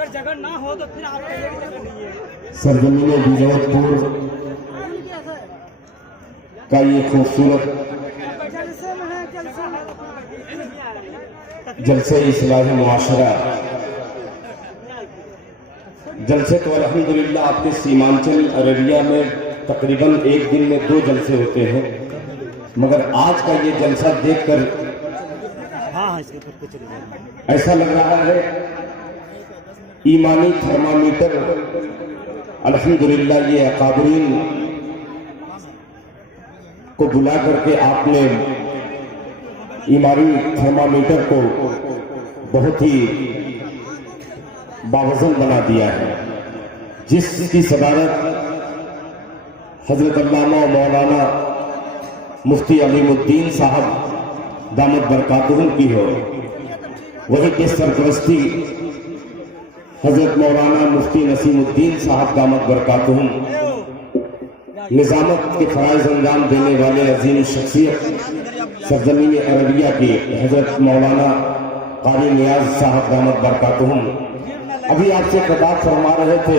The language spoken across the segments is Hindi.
अगर जगह ना हो तो फिर आप कहिए कि जगह नहीं है। सरजमीन विजयपुर का ये खूबसूरत जलसे इस्लाही मुआशरा जलसे तो अल्हम्दुलिल्लाह आपके सीमांचल अररिया में तकरीबन एक दिन में 2 जलसे होते हैं, मगर आज का ये जलसा देखकर ऐसा लग रहा है ईमानी थर्मामीटर अल्हम्दुलिल्लाह ये अकाबरीन को बुला करके आपने ईमानी थर्मामीटर को बहुत ही बावजन बना दिया है, जिसकी सदारत हजरत अल्लामा मौलाना मुफ्ती अलीमुद्दीन साहब दामद बरकातुहुम की हो, वही के सरपरस्ती हजरत मौलाना मुफ्ती नसीमुद्दीन साहब दामद बरकातुहुम निजामत के फराइज अंजाम देने वाले अजीम शख्सियत सरजमीन अररिया की हजरत मौलाना कारी नियाज साहब दामद बरकातुहुम अभी आपसे खिताब फरमा रहे थे।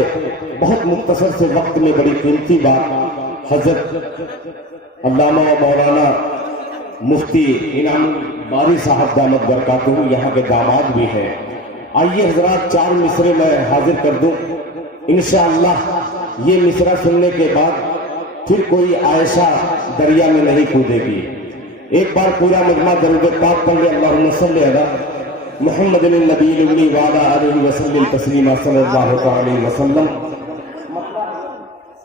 बहुत मुख्तसर से वक्त में बड़ी कीमती बात हजरत अल्लामा मौलाना मुफ्ती इनाम बारी साहब दामद बरकातुहुम यहाँ के दामाद भी हैं। आइए हजरात 4 मिसरे मैं हाजिर कर दूं। इंशाअल्लाह ये मिसरा सुनने के बाद फिर कोई आयशा दरिया में नहीं कूदेगी। एक बार पूरा मजमा दरूद पाक पढ़ ले, अल्लाहुम्मा सल्ली अला मुहम्मद नबी उम्मी व अला आलिहि वसल्लम तस्लीमा सल्लल्लाहु अलैहि वसल्लम।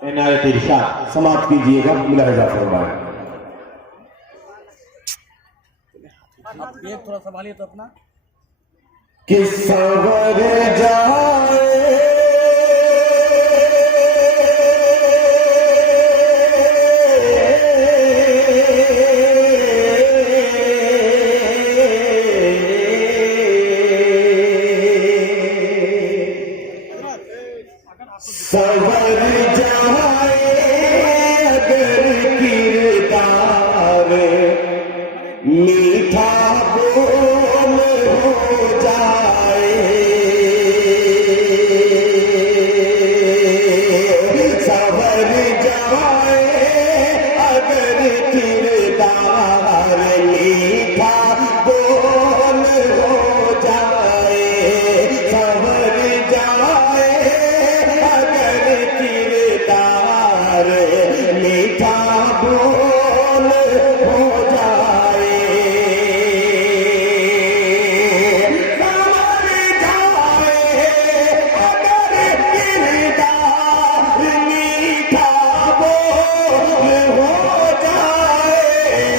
इनायत इरशाद समाप्त कीजिएगा, मुलाहिजा फरमाएं। आप ये थोड़ा संभालिए तो अपना कि सवर जाए सवर जाए अगर किरदार मीठा बोल हो जाए, सवर जाए अगर किरदार मीठा बोल हो जाए, सवर जाए अगर किरदार मीठा बोल हो जाए,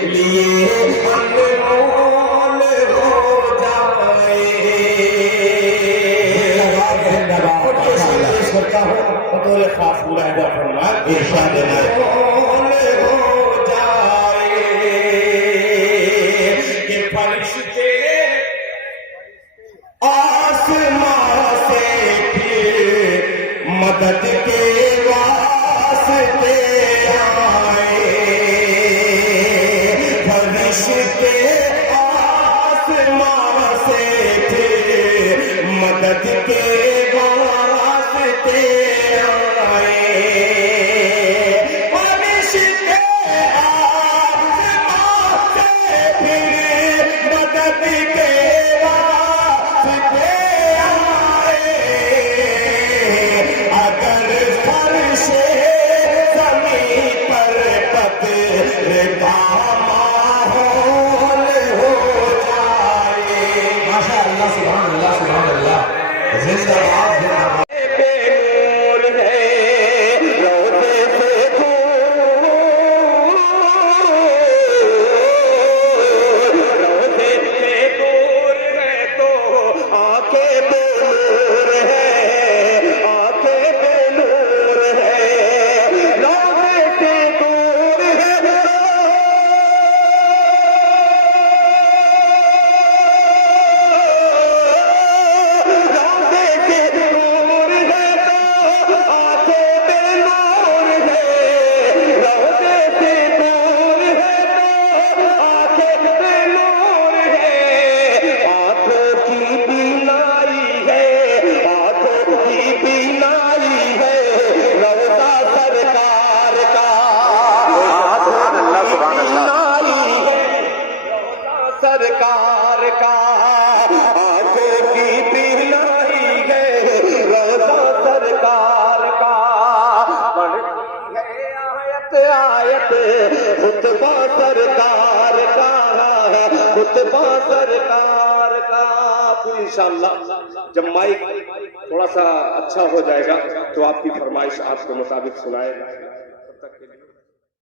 आसमां से फिर मदद के वास्ते आए, फरिश्ते आसमां से फिर मदद के वास्ते आए, फरिश्ते आसमां से फिर मदद के जिंदा खुतबा सरकार का, खुतबा सरकार का। फिर इंशाअल्लाह जब माइक थोड़ा सा अच्छा हो जाएगा तो आपकी फरमाइश आपके मुताबिक सुनाएगा। तब तक के लिए